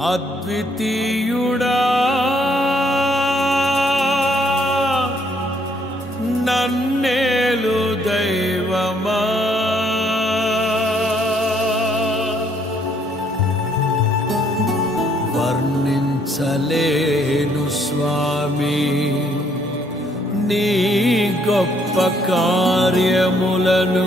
అద్వితీయుడా నన్నేలు దైవమా వర్ణించలేను స్వామి నీ గొప్ప కార్యములను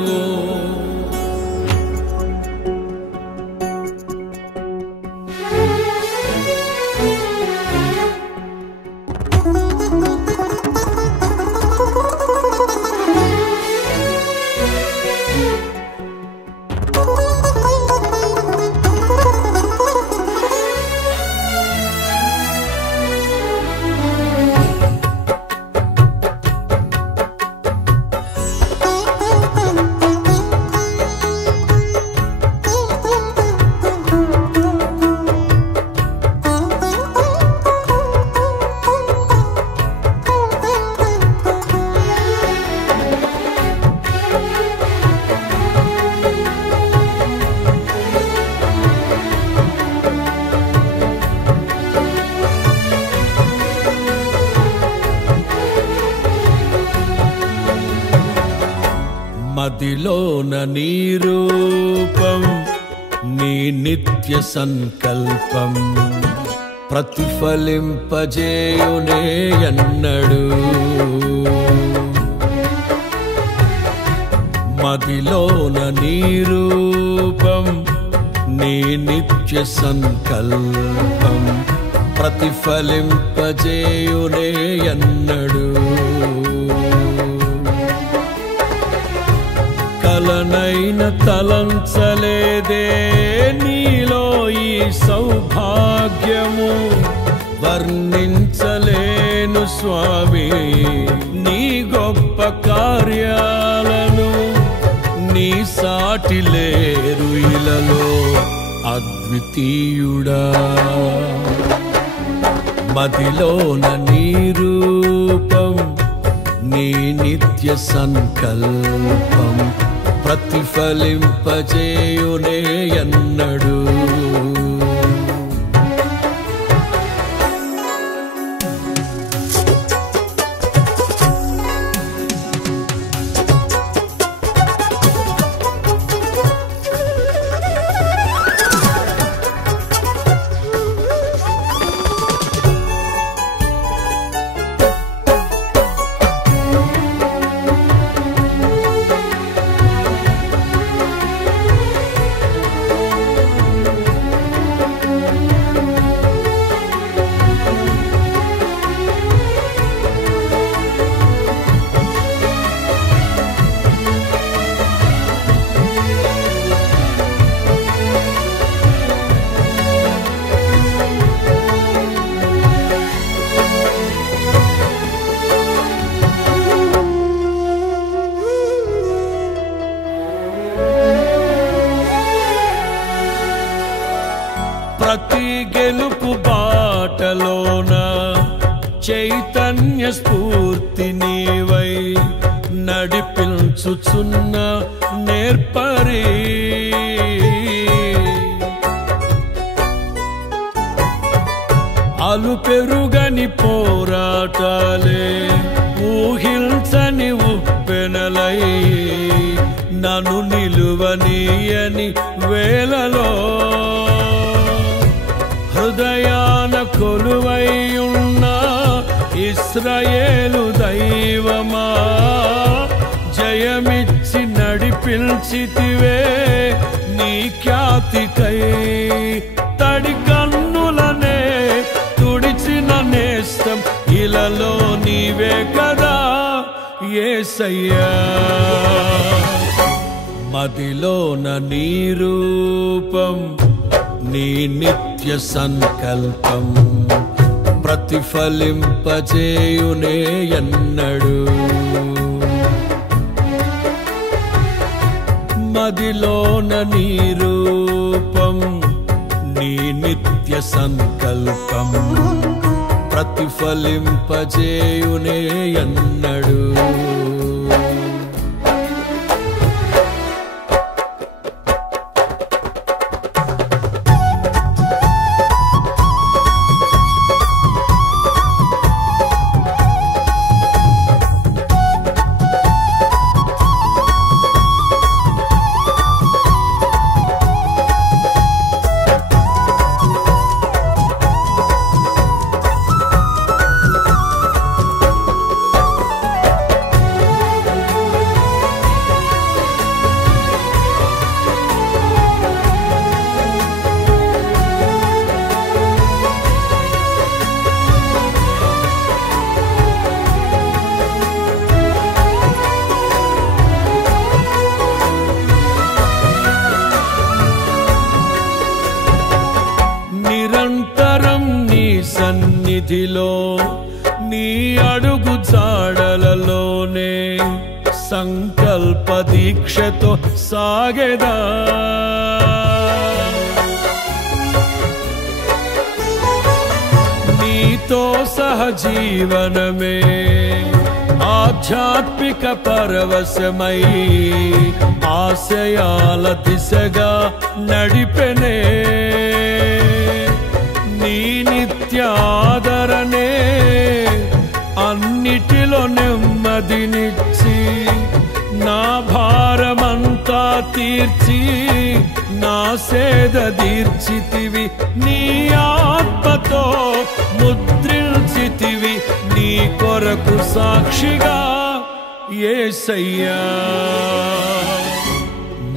మదిలోన నీ రూపం నీ నిత్య సంకల్పం ప్రతిఫలింపజేయునే ఎన్నడు మదిలోన నీ రూపం నీ నిత్య సంకల్పం ప్రతిఫలింపజేయునే ఎన్నడు కలనైన తలంచలేదే నీలో ఈ సౌభాగ్యము వర్ణించలేను స్వామి నీ గొప్ప కార్యాలను నీ సాటి లేరు ఇలలో అద్వితీయుడా మదిలోన నీ రూపం నీ నిత్య సంకల్పం ప్రతిఫలింపజేయునే ఎన్నడు ప్రతి గెలుపు బాటలోన చైతన్య స్ఫూర్తి నీవై నడిపించుచున్న నేర్పరి అలు పెరుగని పోరాటాలే ఊహించని ఉప్పెనలై నన్ను నిలువనీయని వేళలో హృదయాన కొలువైయున్న ఇశ్రాయేలు దైవమా జయమిచ్చి నడిపించితివే నీ ఖ్యాతికై తడి కన్నులనే తుడిచిన నేస్తం ఇలలో నీవే కదా యేసయ్యా మదిలోన నీ రూపం నీ నిత్య సంకల్పం ప్రతిఫలింపజేయునే ఎన్నడు మదిలోన నీ రూపం నీ నిత్య సంకల్పం ప్రతిఫలింపజేయునే ఎన్నడు సన్నిధిలో నీ అడుగు జాడలలోనే సంకల్ప దీక్షతో సాగెదా. నీతో సహజీవనమే ఆధ్యాత్మిక పరవశమై ఆశయాల దిశగా నడిపెనే. నీ నిత్యాదరణే అన్నిటిలో నెమ్మదినిచ్చి నా భారమంతా తీర్చి నా సేద తీర్చితివి. నీ ఆత్మతో ముద్రించితివి నీ కొరకు సాక్షిగా యేసయ్యా.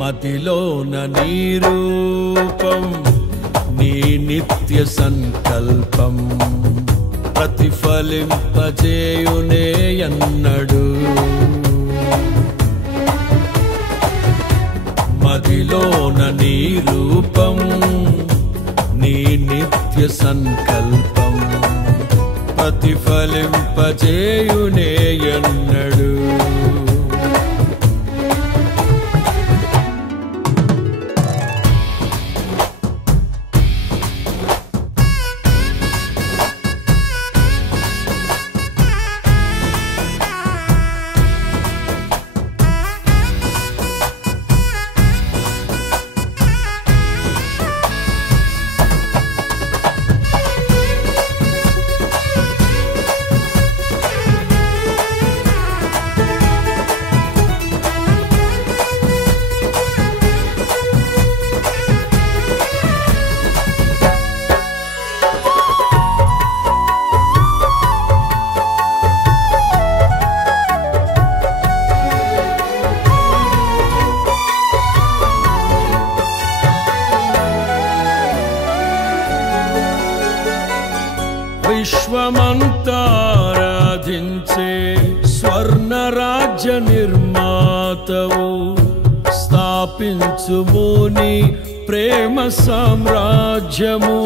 మదిలోన నీ రూపం నీ నిత్య సంకల్పం ప్రతిఫలింపజేయునే ఎన్నడు. మదిలోన నీ రూపం నీ నిత్య సంకల్పం ప్రతిఫలింపజేయునే ఎన్నడు. విశ్వమంతారాధించే స్వర్ణ రాజ్య నిర్మాతవు స్థాపించుము నీ ప్రేమ సామ్రాజ్యము.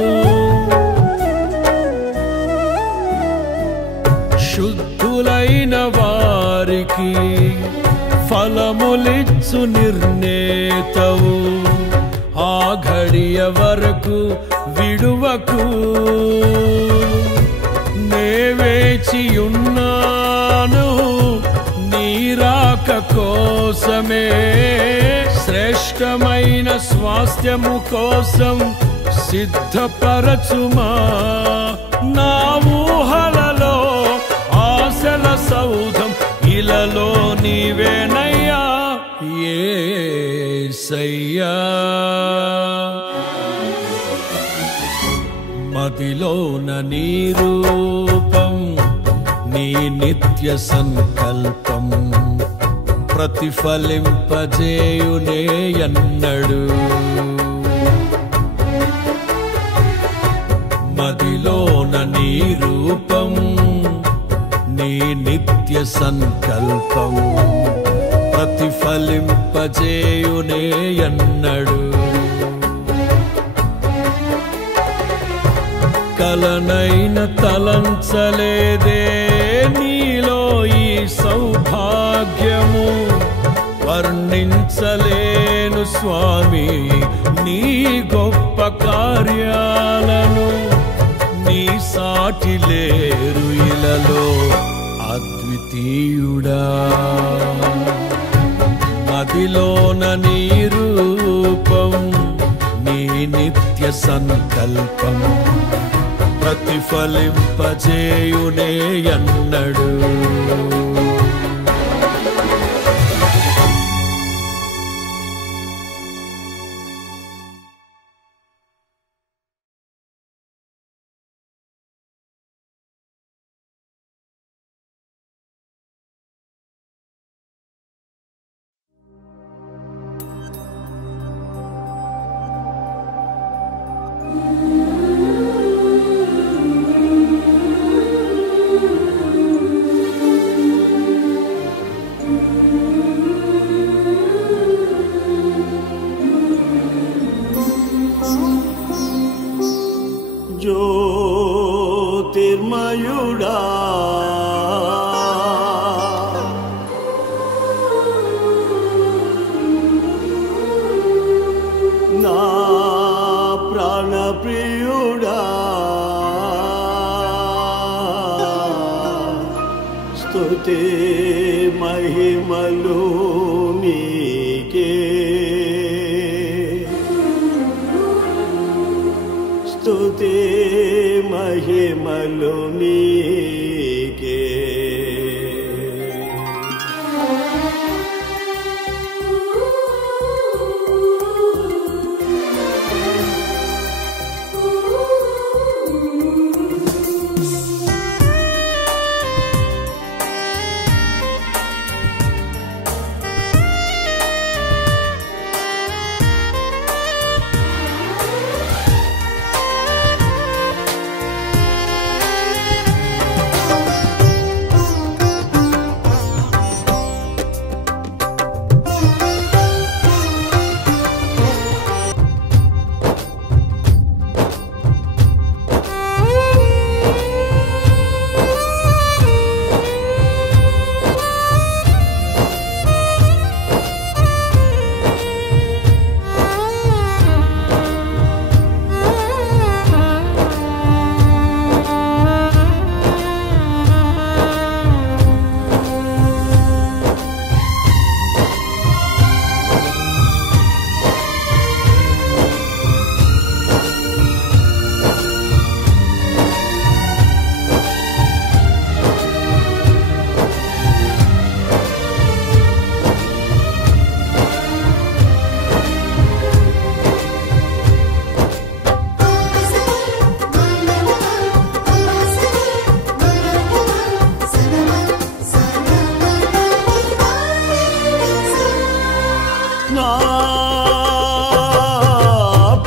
శుద్ధులైన వారికి ఫలములిచ్చు నిర్ణేతవు ఆ ఘడియ వరకు విడువకు. నే వేచియున్నాను నీ రాక కోసమే శ్రేష్టమైన స్వాస్థ్యము కోసం సిద్ధపరచుమా. నా ఊహలలో ఆశల సౌధం ఇలలో నీవేనయ్యా యేసయ్యా. మదిలోన నీ రూపం నీ నిత్య సంకల్పం ప్రతిఫలింపజేయునే ఎన్నడు. మదిలోన నీ రూపం నీ నిత్య సంకల్పం ప్రతిఫలింపజేయునే ఎన్నడు. కలనైన తలంచలేదే నీలో ఈ సౌభాగ్యము. వర్ణించలేను స్వామి నీ గొప్ప కార్యాలను. నీ సాటి లేరు ఇలలో అద్వితీయుడా. మదిలోన నీ రూపం నీ నిత్య సంకల్పం ప్రతిఫలింపజేయునే ఎన్నడు. జ్యోతిర్మయుడా నా ప్రాణప్రియుడా స్తుతి మహిమలు నీకే స్తుతి మహిమలు నీకే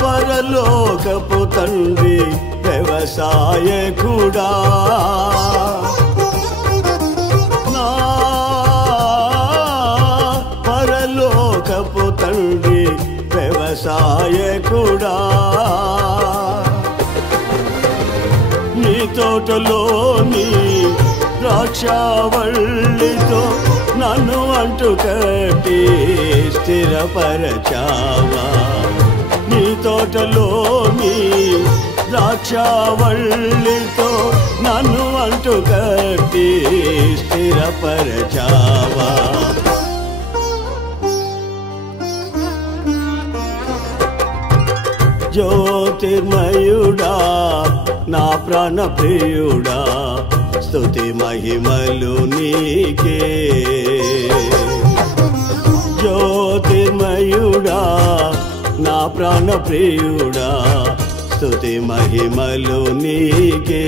పరలోకపు తండ్రి వ్యవసాయకుడా నా పరలోకపు తండ్రి వ్యవసాయకుడా నీ తోటలోని ద్రాక్షావల్లితో నన్ను అంటుకట్టి స్థిరపరచావా నీ తోటలోని ద్రాక్షావల్లితో నన్ను అంటుకట్టి స్థిరపరచావా జ్యోతిర్మయుడా నా ప్రాణప్రియుడా స్తుతి మహిమలు నీకే జ్యోతిర్మయుడా నా ప్రాణప్రియుడా స్తుతి మహిమలు నీకే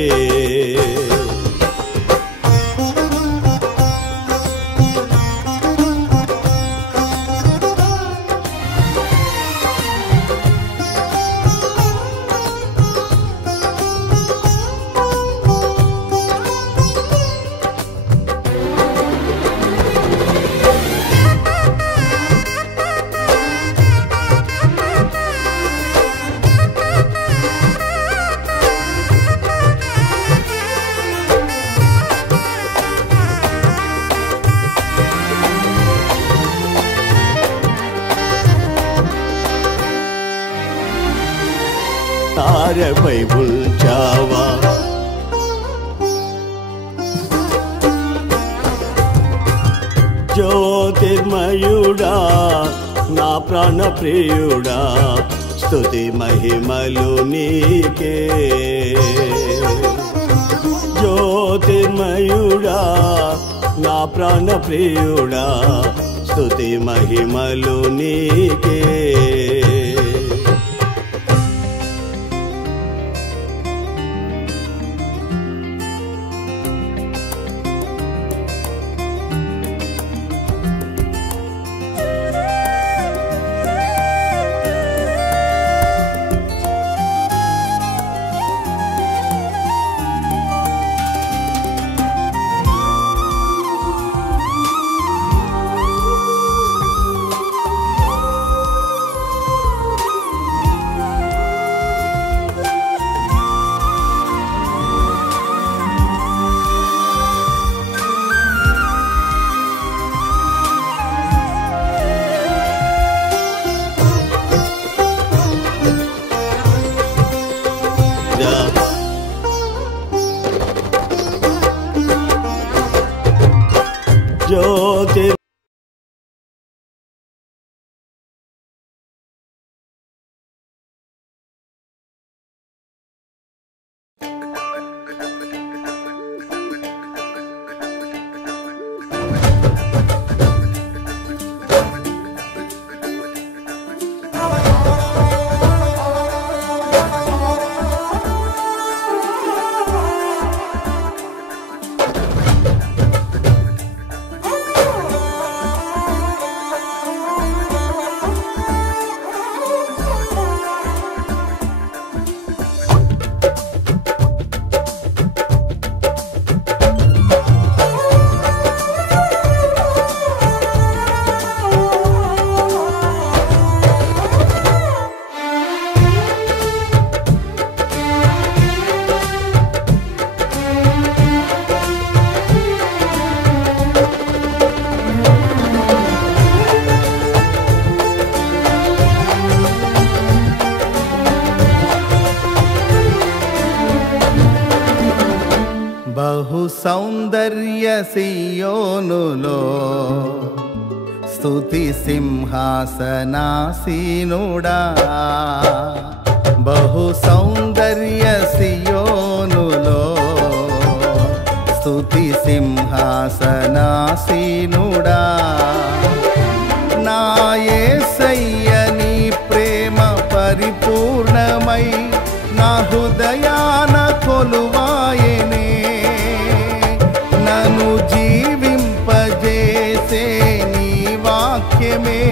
తారపై ఉంచావా జ్యోతిర్మయుడా నా ప్రాణప్రియుడా స్తుతి మహిమలు నీకే జ్యోతిర్మయుడా నా ప్రాణప్రియుడా స్తుతి మహిమలు నీకే సౌందర్య సియోనులో స్తుతి సింహాసనాసీనుడా బహు సౌందర్య సియోనులో స్తుతి సింహాసనాసీనుడా నా యేసయ్య నీ ప్రేమ పరిపూర్ణమై నా హృదయాన కొలువాయనే నన్ను జీవింపజేసే నీ వాక్యమే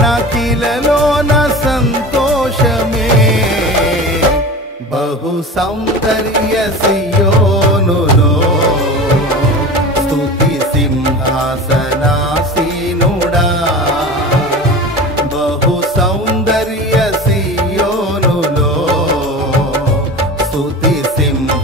నాకిలలోన సంతోషమే బహు సౌందర్య సియోనులో స్తుతి సింహాసనాసీనుడా బహు సౌందర్య సియోనులో స్తుతి సింహాసనాసీనుడా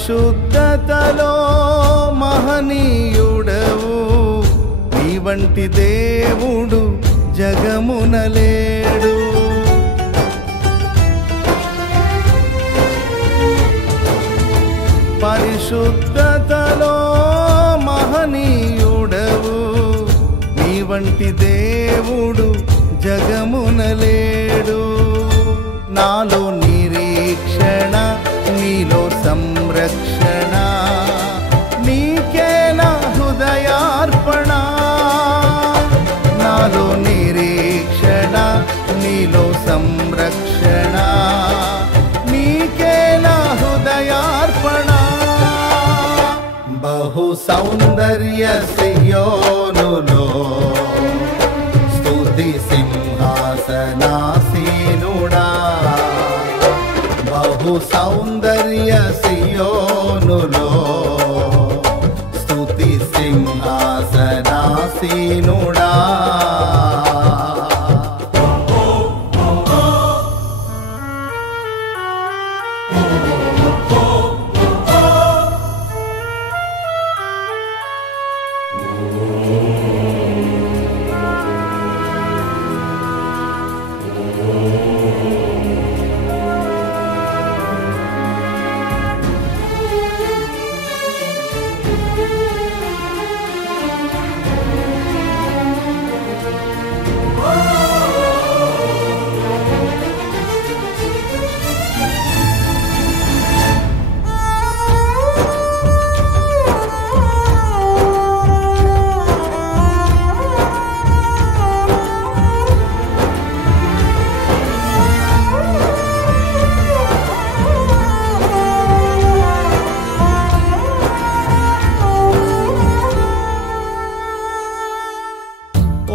పరిశుద్ధతలో మహనీయుడవు నీ వంటి దేవుడు జగమున లేడు పరిశుద్ధతలో మహనీయుడవు నీ వంటి దేవుడు జగమున లేడు నాలో నిరీక్షణ నీలో సంరక్షణ నీకే నా హృదయార్పణ నాలో నిరీక్షణ నీలో సంరక్షణ నీకే నా హృదయార్పణ బహు సౌందర్య సియోనులో స్తుతి సింహాసనాసీనుడా బహు సౌందర్య సియోనులో స్తుతి సింహాసనాసీనుడా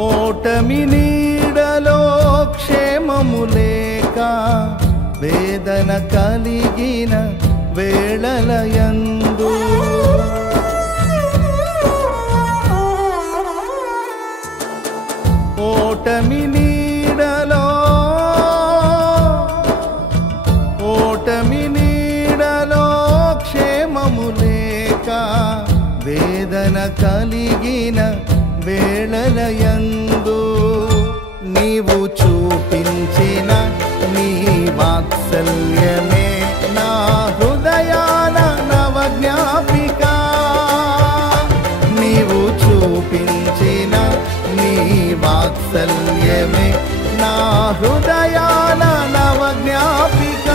ఓటమి నీడలో క్షేమము లేక వేదన కలిగిన వేళలయందు ఓటమి నీడలో క్షేమము లేక వేదన కలిగిన వేళలయందు నీవు చూపించిన నీ వాత్సల్యమే నా హృదయాన నవజ్ఞాపిక నీవు చూపించిన నీ వాత్సల్యమే నా హృదయాన నవజ్ఞాపిక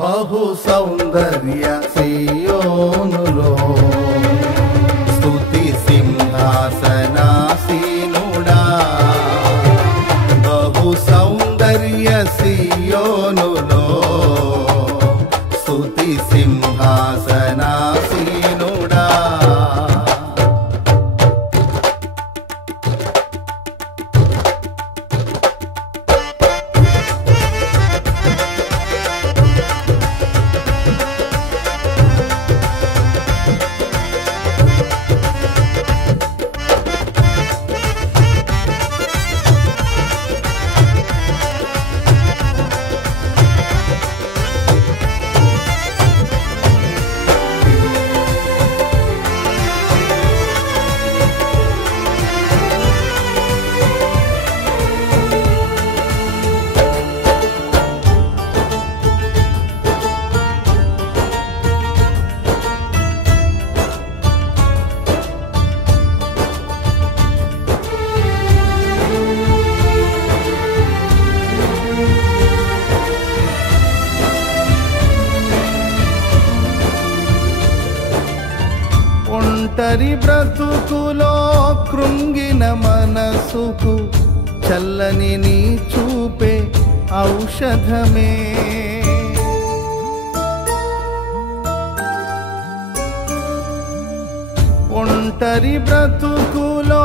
బహు సౌందర్య సియోనులో స్తుతి సింహాసనాసీనుడా బహు సౌందర్య సియోనులో స్తుతి ఒంటరి బ్రతుకులో కృంగిన మనసుకు చల్లని నీ చూపే ఔషధమే. ఒంటరి బ్రతుకులో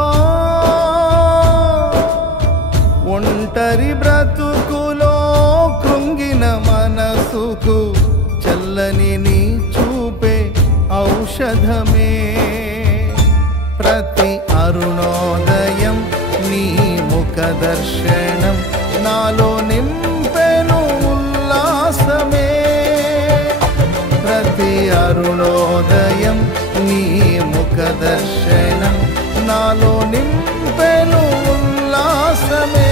కృంగిన మనసుకు చల్లని నీ చూపే ఔషధమే. ప్రతి అరుణోదయం నీ ముఖ దర్శనం నాలో నింపెను ఉల్లాసమే. ప్రతి అరుణోదయం నీ ముఖ దర్శనం నాలో నింపెను ఉల్లాసమే.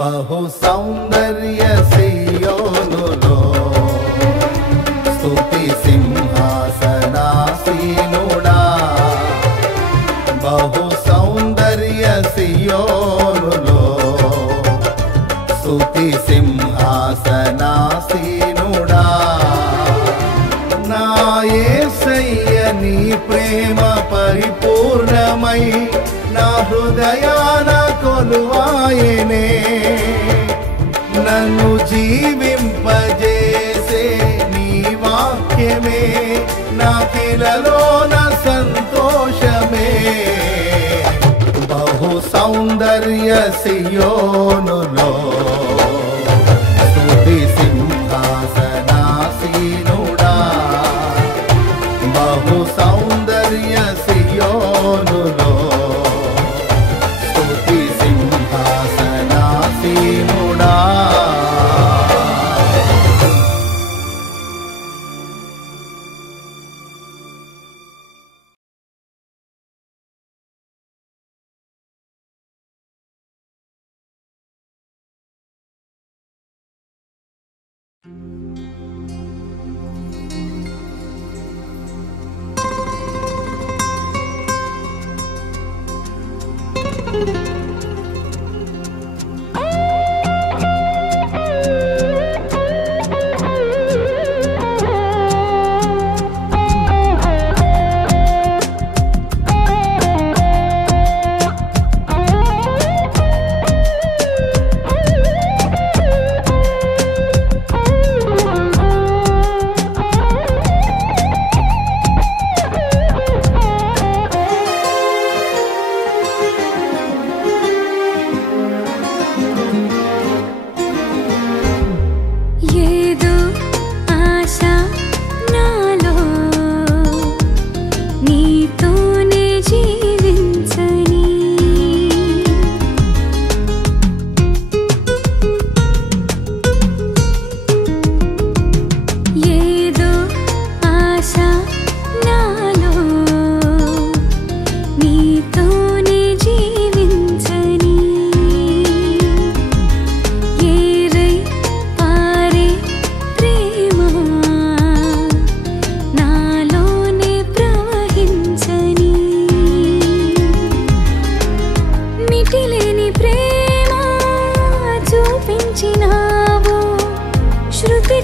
బహు సౌందర్య సియోనులో స్తుతి సింహాసనాసీనుడా. బహు సౌందర్య సియోనులో స్తుతి సింహాసనాసీనుడా. నా యేసయ్య నీ ప్రేమ పరిపూర్ణమై నా హృదయాన కొలువాయనే. నన్ను జీవింపజేసే నీ వాక్యమే నాకిలలోన సంతోషమే. బహు సౌందర్య సియోనులో స్తుతి సింహాసనాసీనుడా. బహు సౌందర్య సియోనులో స్తుతి సింహాసనాసీనుడా.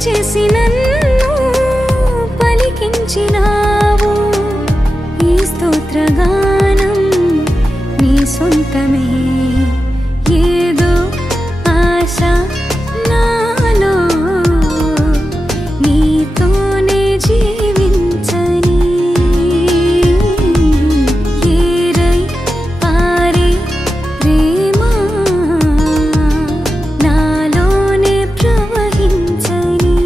చేసి నన్ను పలికించినావు. ఈ స్తోత్రగానం నీ సొంతమే. ఏదో ఆశ నాలో నీతోనే జీవించని. ఏరై పారే ప్రేమ నాలోనే ప్రవహించని.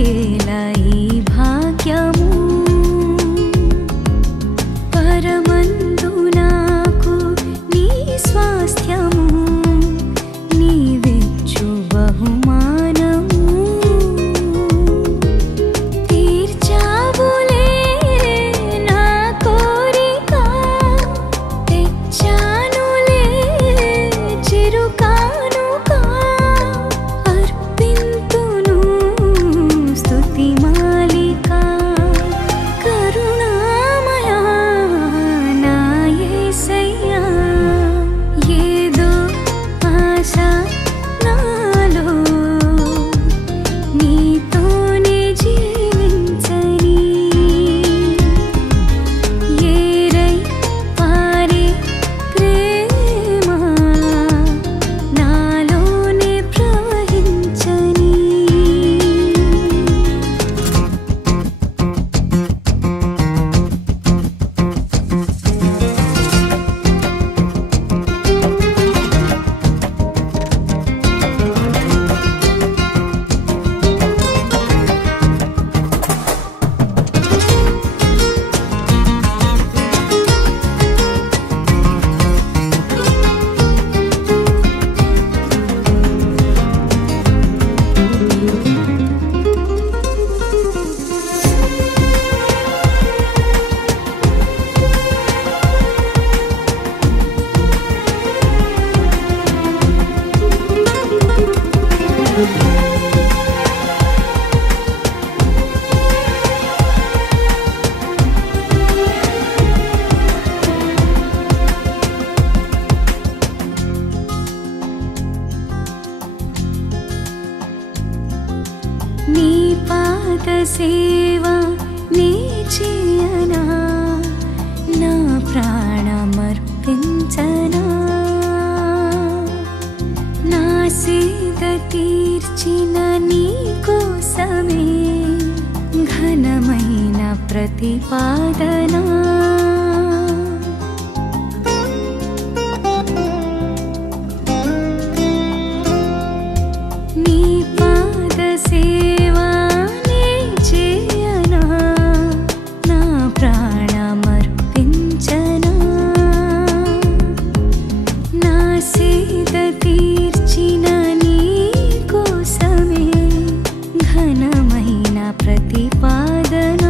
దక్కేలా ఈ భాగ్యము పరమందు నాకు నీ స్వాస్థ్యము నీవిచ్చు బహుమానము తీర్చావులే నా కోరిక తెచ్చానులే చిరుకానుక అర్పింతును స్తుతి మాలిక కరుణామయా నా యేసయ్యా ఏదో ఆశ నాలో నీతోనే జీవించని ఏరై పారే ప్రేమ నాలోనే ప్రవహించని నీ పాద సేవ నీ చేయనా నా ప్రాణమర్పించనా నా సేద తీర్చిన నీ కోసమే ఘనమైన ప్రతిపాదన నీ పాద సేవా నీ చేయనా నా ప్రాణమర్పించనా నా సేద తీర్చిన నీ కోసమే ఘనమైన ప్రతిపాదన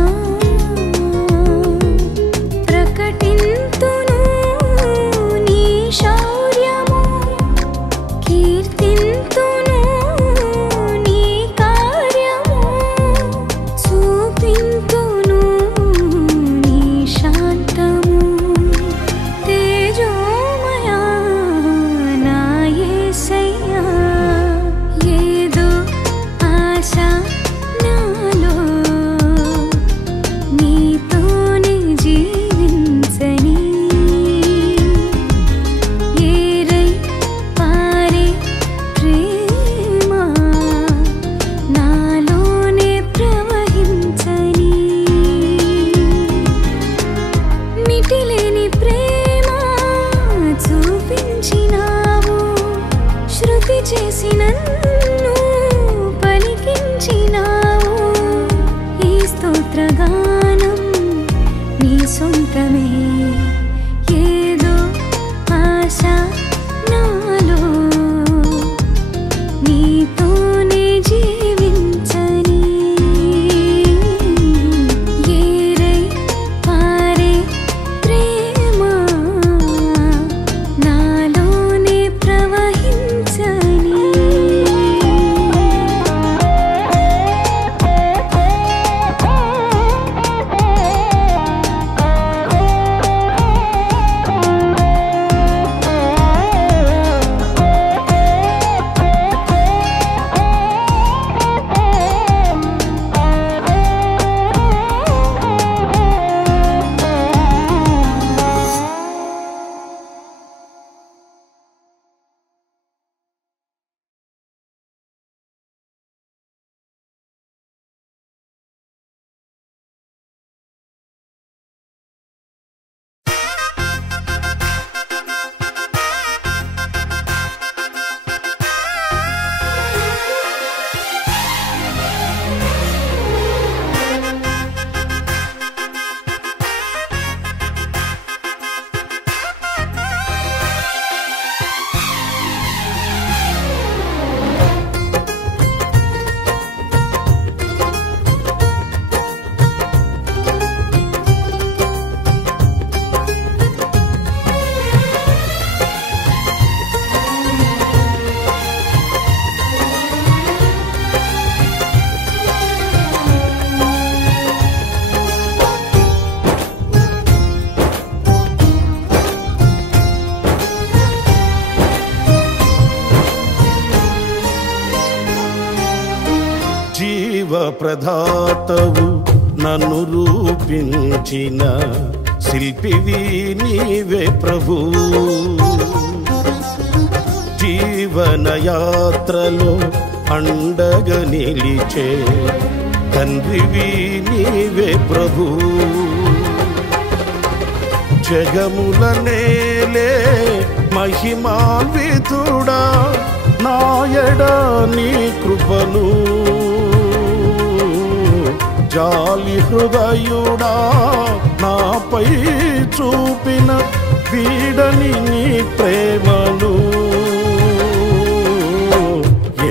ప్రదాతవు నన్ను రూపించిన శిల్పివి నీవే ప్రభు. జీవన యాత్రలో అండగా నిలిచే తండ్రివి నీవే ప్రభు. జగముల నేలే మహిమాన్వితుడా నాయడ నీ కృపను జాలి హృదయుడా నాపై చూపిన వీడని నీ ప్రేమను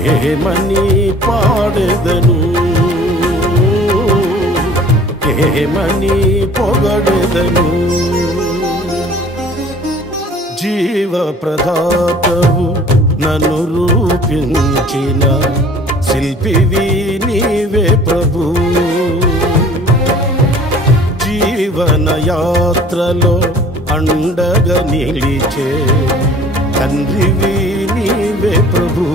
ఏమని పాడెదను ఏమని పొగడెదను. జీవ ప్రదాతవు నన్ను రూపించిన శిల్పివి నీవే ప్రభు. జీవన యాత్రలో అండగా నిలిచే తండ్రివి నీవే ప్రభు.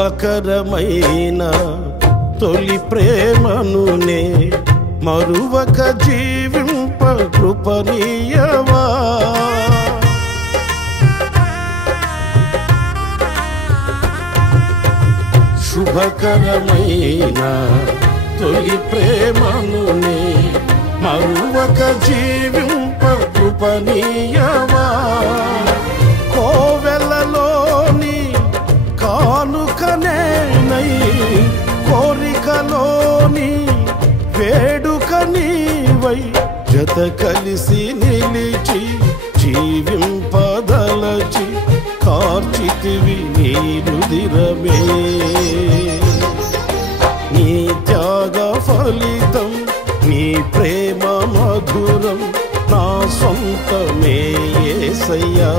శుభకరమైన తొలి ప్రేమనునే మరువక జీవింప కృపనీయవా. శుభకరమైన తొలి ప్రేమనునే మరువక జీవింప కృపనీయవా. కోవెలలోని కానుకనేనై కోరికలోని వేడుక నీవై జత కలిసి నిలిచి జీవింపదలచి కార్చితివి నీ రుధిరమే. నీ త్యాగ ఫలితం నీ ప్రేమ మధురం నా సొంతమే యేసయ్యా.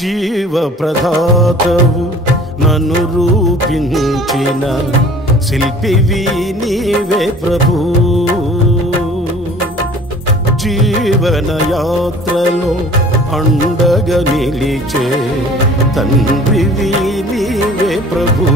జీవ ప్రదాతవు నన్ను రూపించిన శిల్పివి నీవే ప్రభు. జీవన యాత్రలో అండగా నిలిచే తండ్రివి నీవే ప్రభు.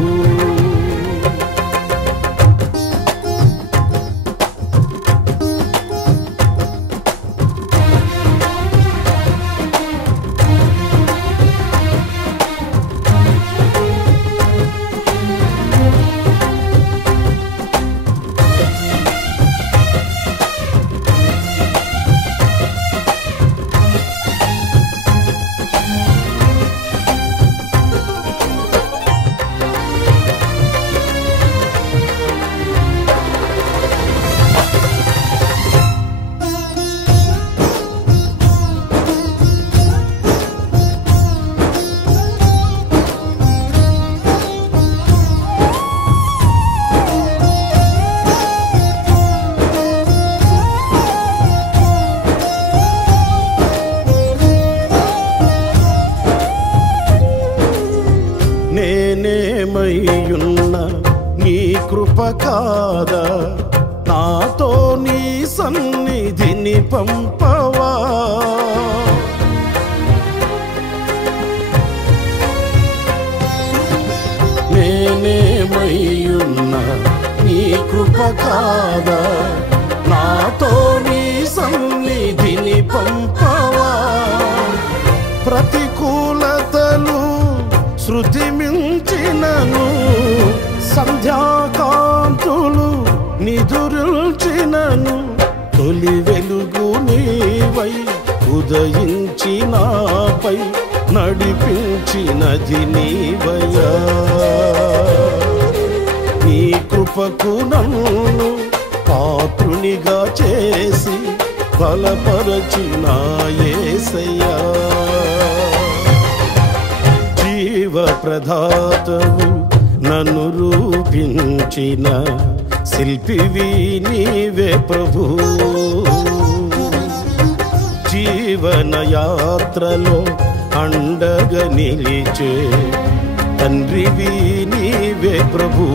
నేనేమయ్యున్న నీ కృప కాదా నాతో నీ సన్నిధిని పంపవా. నేనేమయ్యున్న నీ కృప కాదా నాతో నీ సన్నిధిని పంపవా. ప్రతికూలతలు శృతి మించినను సంధ్యాకాంతులు నిదురుల్చినను తొలి వెలుగు నీవై ఉదయించి నాపై నడిపించినది నీవయ్యా. నీ కృపకు నన్ను పాత్రునిగా చేసి బలపరచిన యేసయ్యా. జీవ ప్రదాతవు నన్ను రూపించిన శిల్పివి నీవే ప్రభు. జీవన యాత్రలో అండగా నిలిచే తండ్రివి నీవే ప్రభు.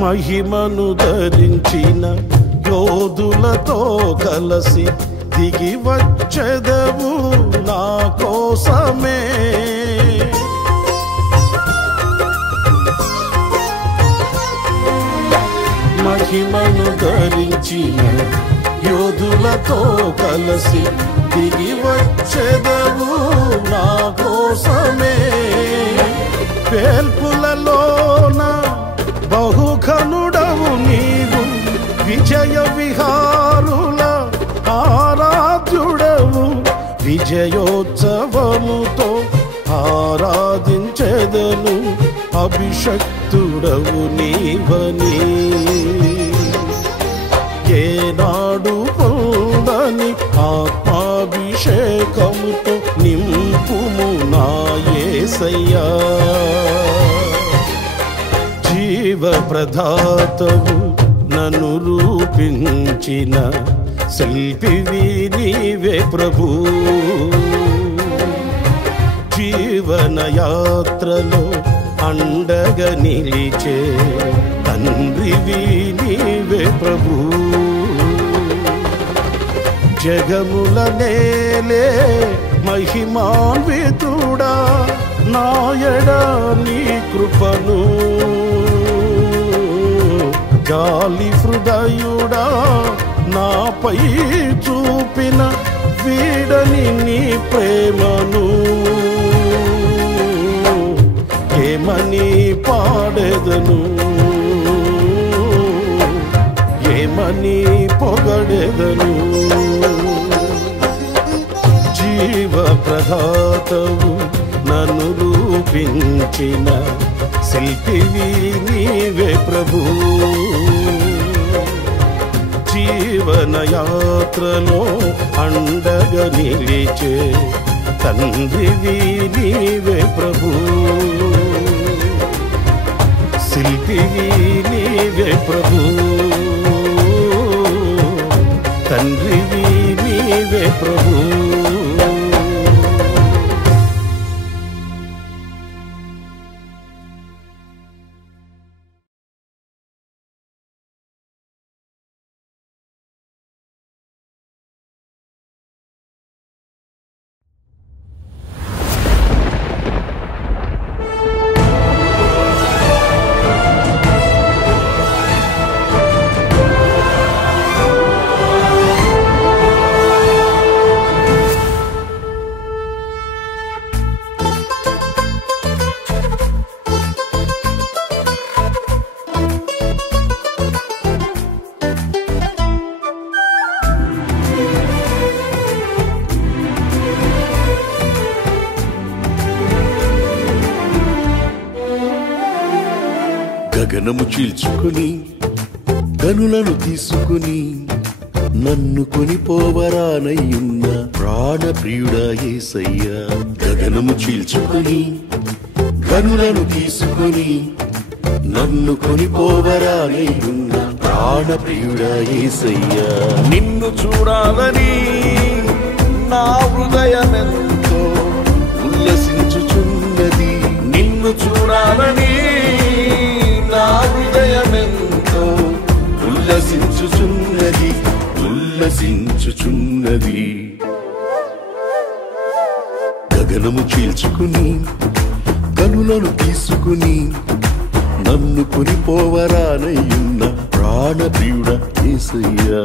మహిమను ధరించిన యోధులతో కలసి దిగి వచ్చెదవు నా కోసమే. మహిమను ధరించిన యోధులతో కలసి దిగి వచ్చెదవు నా కోసమే. వేల్పులలోన బహుఘనుడవు నీవు, విజయ విహారుల ఆరాధ్యుడవు. విజయోత్సవముతో ఆరాధించెదను, అభిషక్తుడవు నీవని. ఏనాడు పొందని ఆత్మాభిషేకముతో నింపుము నా యేసయ్యా. జీవ ప్రదాతవు నన్ను రూపించిన శిల్పివి నీవే ప్రభు. జీవన యాత్రలో అండగా నిలిచే తండ్రివి నీవే ప్రభు. జగముల నేలే మహిమాన్వితుడా, నాయడ నీ కృపను జాలి హృదయుడా నాపై చూపిన వీడని నీ ప్రేమను ఏమని పాడెదను, ఏమని పొగడెదను. జీవ ప్రదాతవు నన్ను రూపించిన శిల్పివి నీవే ప్రభు. జీవన యాత్రలో అండగా నిలిచే తండ్రివి నీవే ప్రభు. శిల్పివి నీవే ప్రభు, తండ్రివి నీవే ప్రభు. గగనము చీల్చుకుని గనులను తీసుకుని నన్ను కొనిపోవరానయ్యున్న ప్రాణప్రియుడా యేసయ్యా. గగనము చీల్చుకుని గనులను తీసుకుని నన్ను కొనిపోవరానయ్యున్న ప్రాణప్రియుడా యేసయ్యా. నిన్ను చూడాలని నా హృదయమెంతో ఉల్లసించుచున్నది. నిన్ను చూడాలని నా హృదయమెంతో ఉల్లసించుచున్నది, ఉల్లసించుచున్నది. గగనము చీల్చుకుని కనులను తీసుకుని నన్ను కొనిపోవరానయ్యున్న ప్రాణప్రియుడ యేసయ్యా.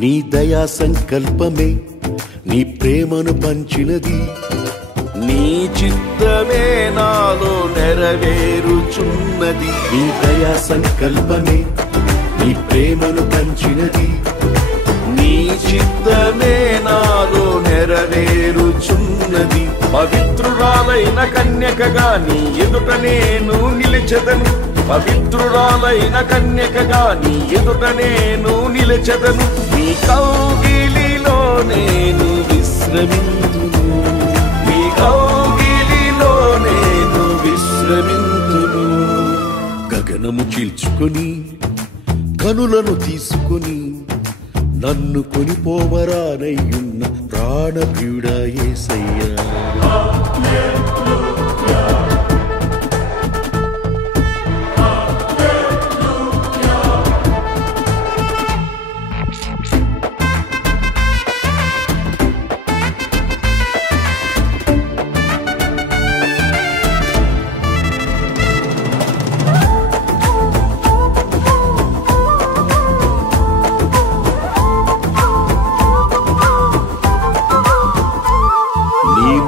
నీ దయా సంకల్పమే నీ ప్రేమను పంచినది. నీ చిత్తమే నాలో నెరవేరుచున్నది. నీ దయా సంకల్పమే నీ ప్రేమను పంచినది. నీ చిత్తమే నాలో నెరవేరుచున్నది. పవిత్రురాలైన కన్యకగా నీ ఎదుట నేను నిలిచెదను. పవిత్రురాలైన కన్యకగా నీ ఎదుట నేను నిలిచెదను. నీ కౌగిలిలో నేను విశ్రమింతును. నీ కౌగిలిలో నేను విశ్రమింతును. గగనము చీల్చుకొని కనులను తీసుకొని నన్ను కొనిపోవరానయ్యున్న ప్రాణప్రియుడా యేసయ్యా.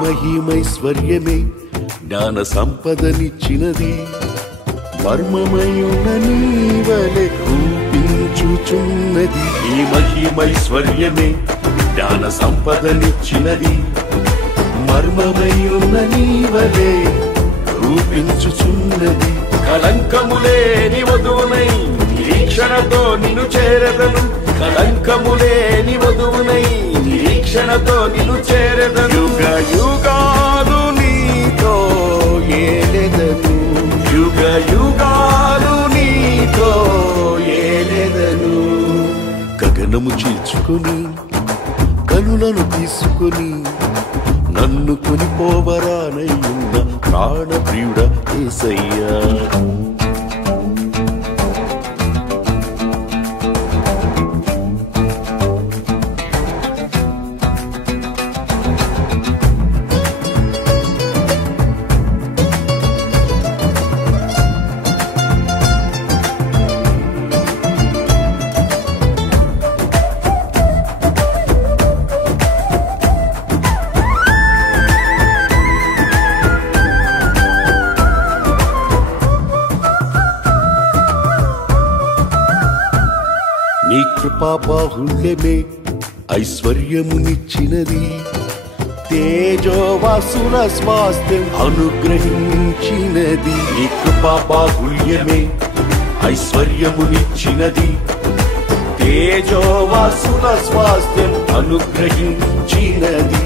మహిమైశ్వర్యమే జ్ఞాన సంపదనిచ్చినది. మర్మమయున్న నీవలె రూపించుచున్నది. ఈ మహిమైశ్వర్యమే జ్ఞాన సంపదనిచ్చినది. మర్మమయున్న నీవలే రూపించుచున్నది. కళంకములేని వధువునై నిరీక్షణతో నిన్ను చేరెదను. కళంకములేని వధువునై నిరీక్షణతో నిన్ను చేరెదను. యుగ యుగాలు నీతో ఏలెదను. యుగ యుగాలు నీతో ఏలెదను. గగనము చీల్చుకొని కనులను తీసుకొని నన్ను కొనిపోవరానయ్యున్న ప్రాణప్రియుడ యేసయ్యా. నీ కృపాబాహుళ్యమే ఐశ్వర్యమునిచ్చినది. తేజోవాసుల స్వాస్థ్యం అనుగ్రహించినది. నీ కృపాబాహుళ్యమే ఐశ్వర్యమునిచ్చినది. తేజోవాసుల స్వాస్థ్యం అనుగ్రహించినది.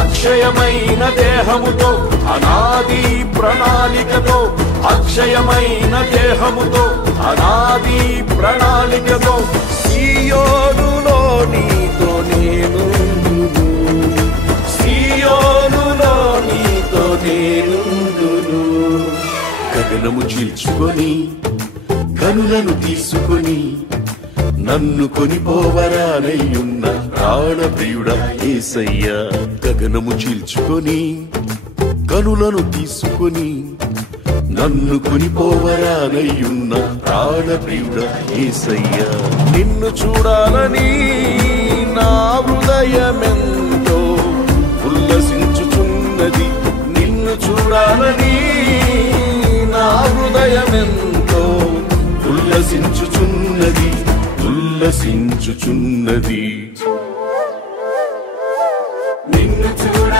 అక్షయమైన దేహముతో అనాది ప్రణాళికతో, అక్షయమైన దేహముతో అనాది ప్రణాళికతో సియోనులో నీతో నేనుందును. సియోనులో నీతో నేనుందును. గగనము చీల్చుకొని కనులను తీసుకొని నన్ను కొనిపోవరానయ్యున్న ప్రాణప్రియుడ యేసయ్యా. గగనము చీల్చుకొని కనులను తీసుకొని నన్ను కొనిపోవరానయ్యున్న ప్రాణప్రియుడ యేసయ్యా. నిన్ను చూడాలని నా హృదయమెంతో ఉల్లసించుచున్నది. నిన్ను చూడాలని నా హృదయమెంతో ఉల్లసించుచున్నది, ఉల్లసించుచున్నది. నిన్ను చూడాలని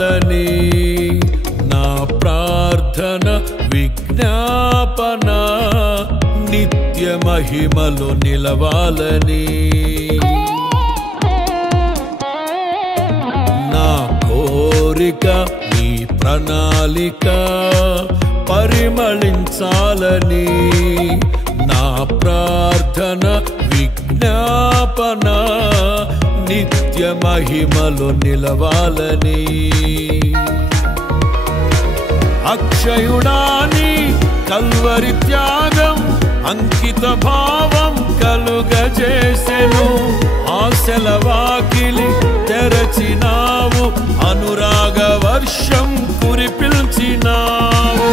చేయాలని నా ప్రార్థన విజ్ఞాపన నిత్య మహిమలో నిలవాలని నా కోరిక నీ ప్రణాళిక పరిమళించాలని నా ప్రార్థన విజ్ఞాపన నిత్య మహిమలో నిలవాలని అక్షయుడాని కల్వరి త్యాగం అంకిత భావం కలుగజేసెను ఆశల వాకిలి తెరచినావు అనురాగ వర్షం కురిపిల్చినావు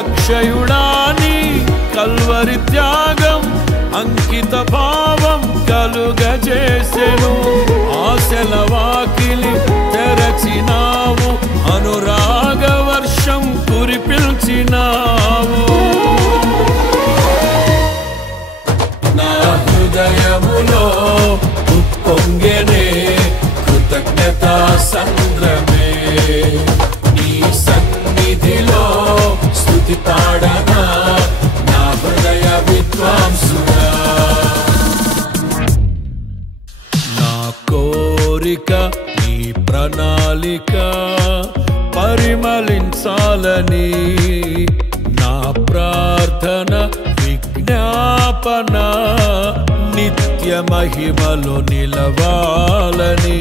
అక్షయుడాని కల్వరి త్యాగం అంకిత భావం కలుగజేసెను ఆశల వాకిలి తెరచినావు అనురాగ వర్షం కురిపిల్చినావు నా హృదయములో ఉప్పొంగెనే కృతజ్ఞతా సంద్రమే నీ సన్నిధిలో స్తుతి పాడనా నా హృదయ విద్వాంసుడా నా కోరిక నీ ప్రణాళిక పరిమళించాలని నా ప్రార్థన విజ్ఞాపన నిత్య మహిమలో నిలవాలని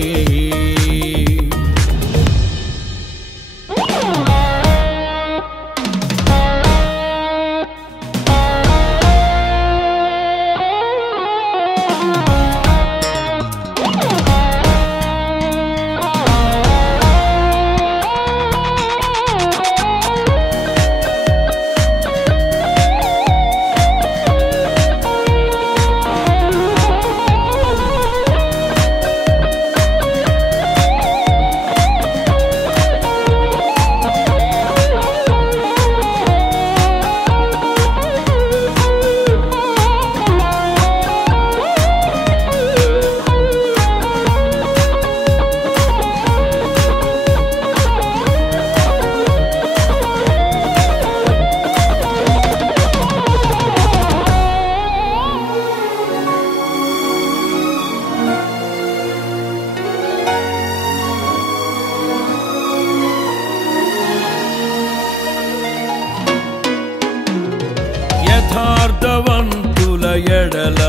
యథార్థవంతుల ఎడల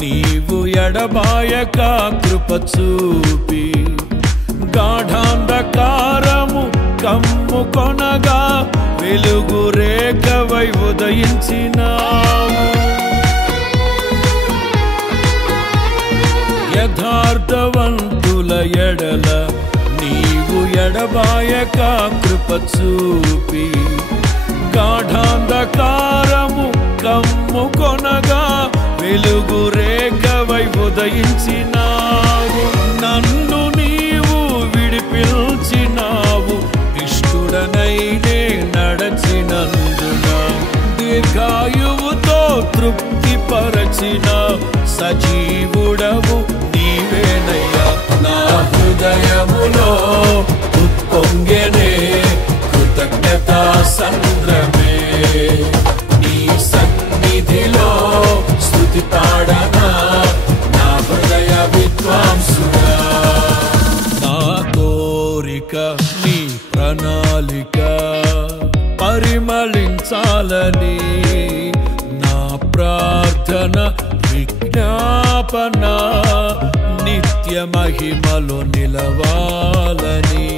నీవు ఎడబాయక కృప చూపి గాఢాంధకారము కమ్ముకొనగా వెలుగు రేఖవై ఉదయించినావు యథార్థవంతుల ఎడల నీవు ఎడబాయక కృప చూపి గాఢాంధకారము కమ్ముకొనగా వెలుగు రేఖవై ఉదయించినావు నన్ను నీవు విడిపిల్చినావు ఇష్టుడనైనే నడచినందున దీర్ఘాయువుతో తృప్తిపరచిన సజీవుడవు నీవేనయ్యా నా హృదయములో ఉప్పొంగెనే కృతజ్ఞతా సంద్రమే నీ సన్నిధిలో స్తుతి పాడనా నా హృదయ విద్వాంసుడా నా కోరిక నీ ప్రణాళిక పరిమళించాలని నా ప్రార్థన విజ్ఞాపన నిత్య మహిమలో నిలవాలని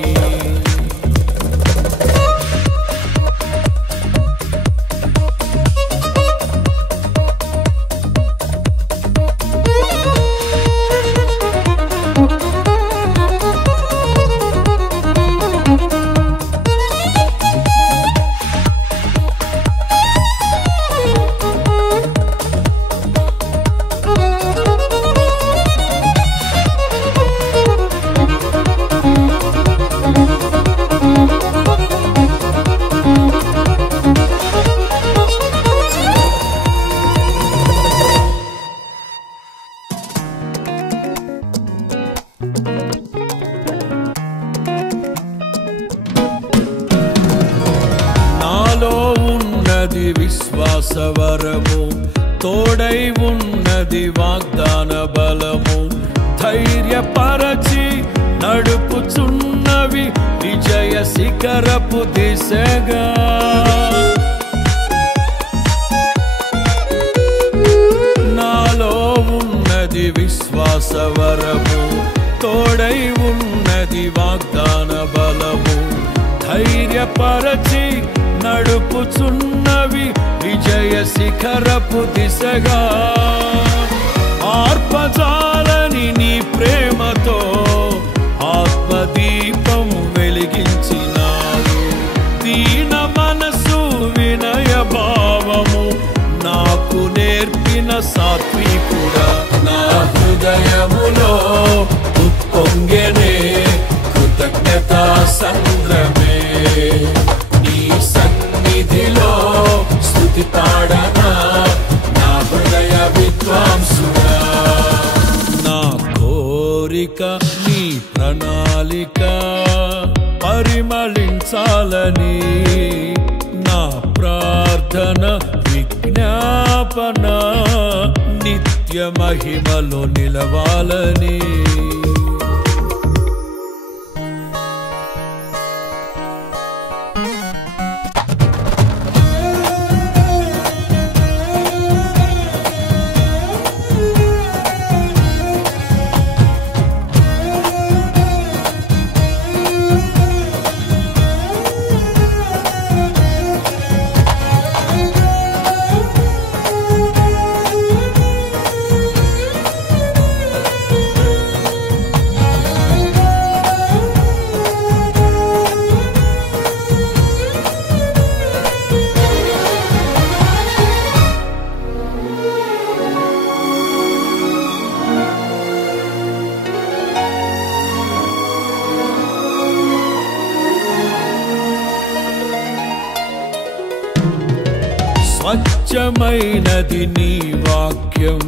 విశ్వాసవరము తోడై ఉన్నది వాగ్దాన బలము ధైర్యపరచి నడుపుచున్నవి విజయ శిఖరపు దిశగా నాలో ఉన్నది విశ్వాసవరము తోడై ఉన్నది వాగ్దాన బలము ధైర్యపరచి నడుపుచున్నవి విజయ శిఖరపు దిశగా ఆర్పజాలని నీ ప్రేమతో ఆత్మదీపం వెలిగించినావు దీన మనసు వినయ భావము నాకు నేర్పిన సాత్వికుడా నా హృదయములో ఉప్పొంగెనే కృతజ్ఞతా సంద్రమే నీ సన్నిధిలో స్తుతి పాడనా నా హృదయ విద్వాంసుడా నా కోరిక నీ ప్రణాళిక పరిమళించాలని నా ప్రార్థన విజ్ఞాపన నిత్య మహిమలో నిలవాలని స్వచ్ఛమైనది నీ వాక్యం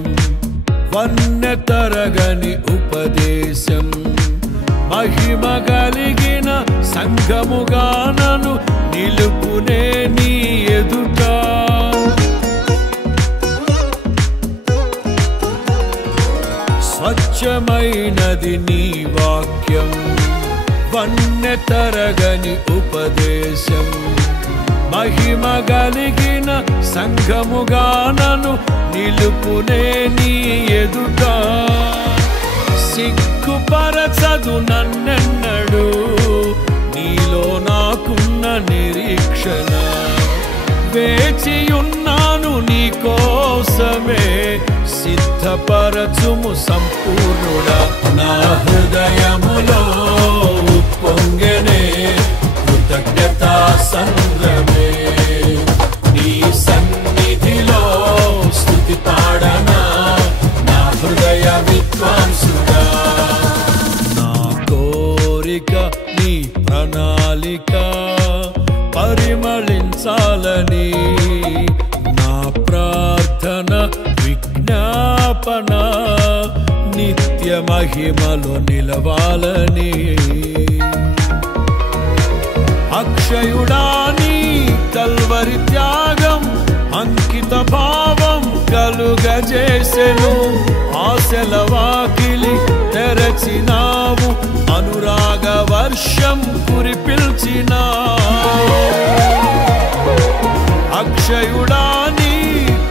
వన్నె తరగని ఉపదేశం మహిమ కలిగిన సంఘముగా నన్ను నిలుపునే నీ ఎదుట స్వచ్ఛమైనది నీ వాక్యం వన్నె తరగని ఉపదేశం మహిమ కలిగిన సంఘముగా నన్ను నిలుపునే నీ ఎదుట సిగ్గుపరచదు నన్నెన్నడు నీలో నాకున్న నిరీక్షణ వేచియున్నాను నీ కోసమే సిద్ధపరచుము సంపూర్ణుడా నా హృదయములో ఉప్పొంగెనే కృతజ్ఞతా సంద్రమే నీ సన్నిధిలో స్తుతి పాడనా నా హృదయ విద్వాంసుడా నా కోరిక నీ ప్రణాళిక పరిమళించాలని నా ప్రార్థన విజ్ఞాపన నిత్య మహిమలో నిలవాలని అక్షయుడాని కల్వరి త్యాగం అంకిత భావం కలుగజేసెను ఆశల వాకిలి తెరచినావు అనురాగ వర్షం కురిపిల్చినావు అక్షయుడాని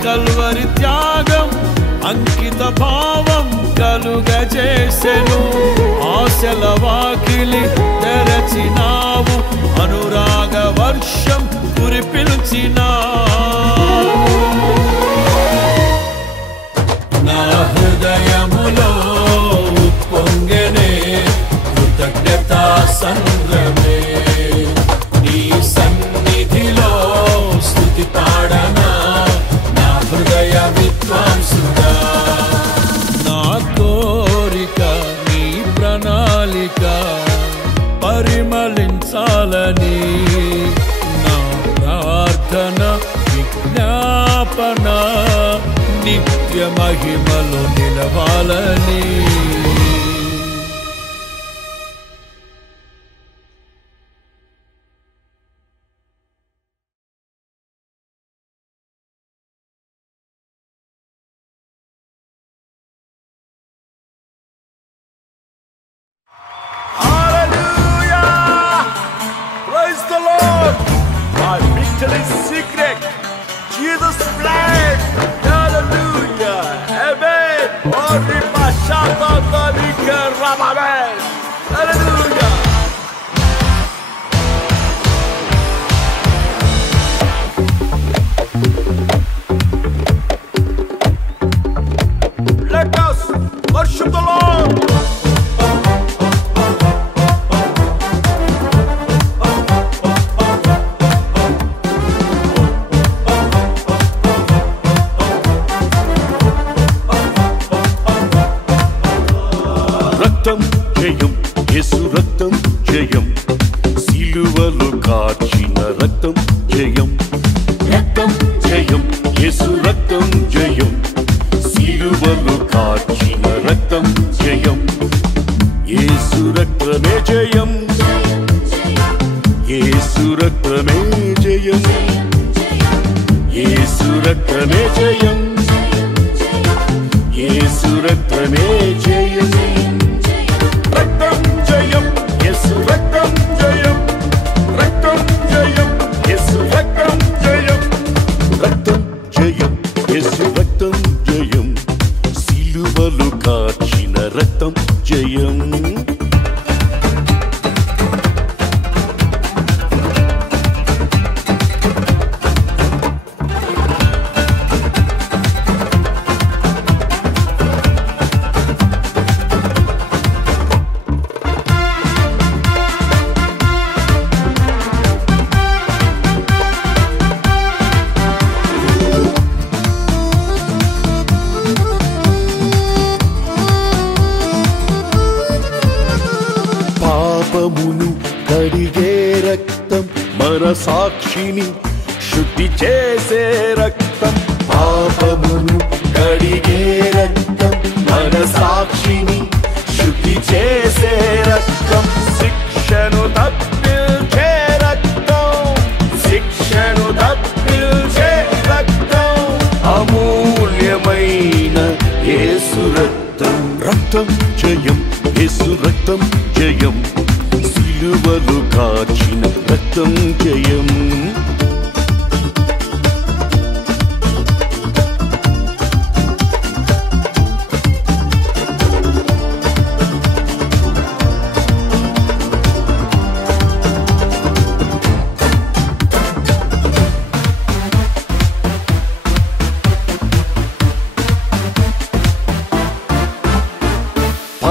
కల్వరి త్యాగం అంకిత భావం కలుగజేసెను ఆశల వాకిలి తెరచినావు అనురాగ వర్షం కురిపిల్చినావు నా హృదయములో ఉప్పొంగెనే కృతజ్ఞతా సంద్రమే నీ సన్నిధిలో స్తుతి పాడనా నా హృదయ విద్వాంసుడా నా కోరిక నీ ప్రణాళిక పరిమళించాలని నా ప్రార్థన విజ్ఞాపన నిత్య మహిమలో నిలవాలని Let us worship the Lord. రక్తం జయం యేసు రక్తం జయం సిలువలో కాచిన రక్తం జయం రక్తం జయం యేసు రక్తం జయం సిలువలో కాచిన రక్తం జయం యేసు రక్తమే జయం యేసు రక్తమే జయం యేసు రక్తమే జయం యేసు రక్తమే జయం రక్తం జయం యేసు రక్తం జయం రక్తం జయం యేసు రక్తం జయం రక్తం జయం యేసు రక్తం జయం సిలువలో కాచిన రక్తం జయం పాపమును కడిగే రక్తం మన సాక్షిని శుద్ధి చేసే రక్తం పాపమును కడిగే రక్తం మన సాక్షిని శుద్ధి చేసే రక్తం శిక్షను తప్పించే రక్తం శిక్షను తప్పించే రక్తం అమూల్యమైన యేసు రక్తం రక్తం జయం యేసు రక్తం జయం సిలువలో కాచిన రక్తం జయం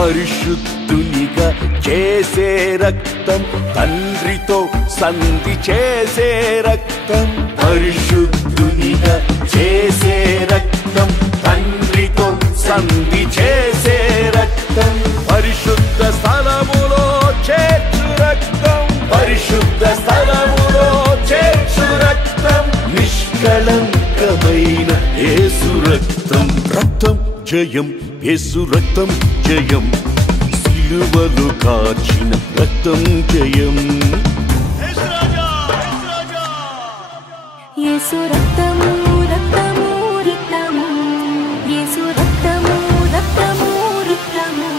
పరిశుద్ధునిగా చేసే రక్తం తండ్రితో సంధి చేసే రక్తం పరిశుద్ధునిగా చేసే రక్తం తండ్రితో సంధి చేసే రక్తం పరిశుద్ధ స్థలములో చేర్చు రక్తం పరిశుద్ధ స్థలములో చేర్చు రక్తం నిష్కళంకమైన యేసు రక్తం రక్తం జయం యేసు రక్తం జయం సిలువలో కాచిన రక్తం జయం యేసు రక్తము రక్తము రక్తము యేసు రక్తము రక్తము రక్తము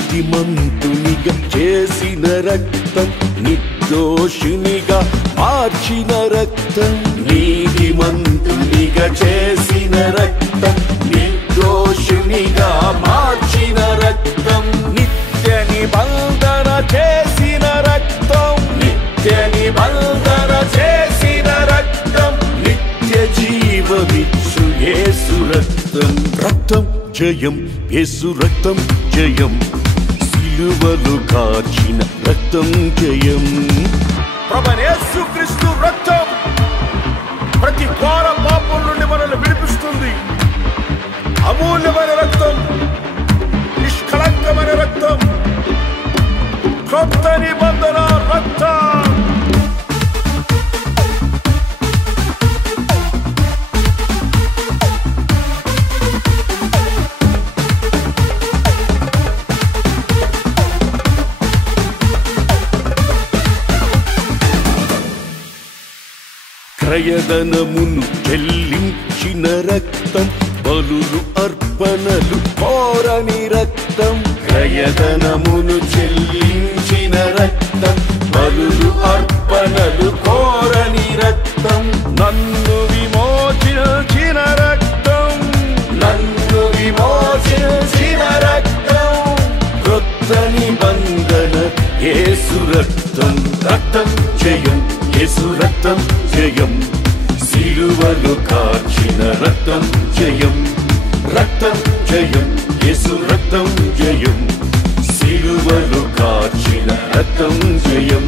నీతిమంతునిగా చేసిన రక్తం నిర్దోషునిగా మార్చిన రక్తం నీతిమంతునిగా చేసిన రక్తం నిర్దోషునిగా మార్చిన రక్తం నిత్య నిబంధన చేసిన రక్తం నిత్య నిబంధన చేసిన రక్తం నిత్య జీవమిచ్చు యేసు రక్తం రక్తం జయం యేసు రక్తం జయం సిలువలో కాచిన రక్తం జయం ప్రభువైన యేసుక్రీస్తు రక్తం ప్రతి ఘోర పాపం నుండి మనల్ని విడిపిస్తుంది అమూల్యమైన రక్తం నిష్కళంకమైన రక్తం క్రొత్త నిబంధన రక్తం క్రయధనమును చెల్లించిన రక్తం, బలులు అర్పణలు కోరని రక్తం. క్రయధనమును చెల్లించిన రక్తం, బలులు అర్పణలు కోరని రక్తం. నన్ను విమోచించిన రక్తం, నన్ను విమోచించిన రక్తం. క్రొత్త నిబంధన యేసు రక్తం, రక్తం జయం, యేసు రక్తం జయం. సిలువలో కార్చిన రక్తం జయం, రక్తం జయం, యేసు రక్తం జయం. సిలువలో కార్చిన రక్తం జయం,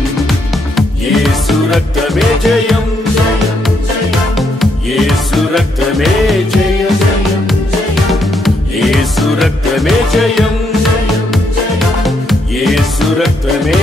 యేసు రక్తమే జయం, యేసు రక్తమే జయం, యేసు రక్తమే జయం, యేసు రక్తమే